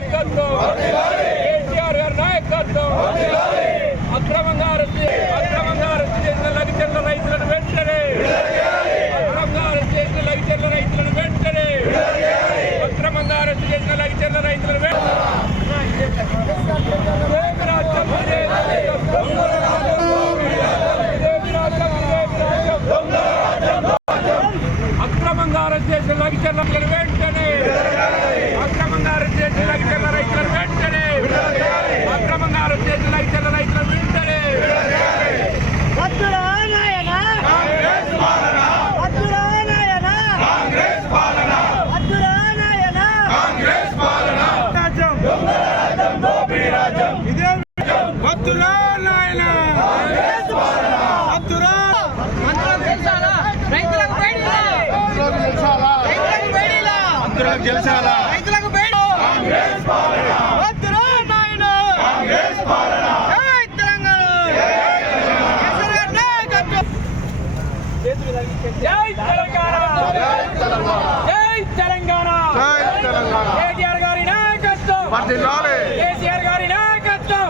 నాయకత్వం. కేసీఆర్ గారి నాయకత్వం. అక్రమంగా అరెస్ట్ అక్రమంగా అరెస్ట్ చేసిన లగిచెర్ల రైతులను వెంటనే అక్రమంగా అరెస్ట్ చేసిన లగిచెర్ల రైతులను వెంటనే అక్రమంగా అరెస్ట్ చేసిన రైతులను అక్రమంగా అరెస్ట్ చేసిన వెంటనే అక్రమంగా అరెస్ట్ చేసిన లగిచెర్ల రైతులను వెంటనే అక్రమంగా అరెస్ట్ చేసిన లగిచెర్ల రైతులను వెంటనే వద్దురా నాయన వద్దురా నాయన వద్దురా నాయన వద్దురా రైతులకు గెలిచాలా? రైతులకు బయట వద్దురా నాయన! జై తెలంగాణ! గారి నాయకత్వం. జై తెలంగాణ! జై తెలంగాణ! కేటీఆర్ గారి నాయకత్వం! వర్ధిల్లాలి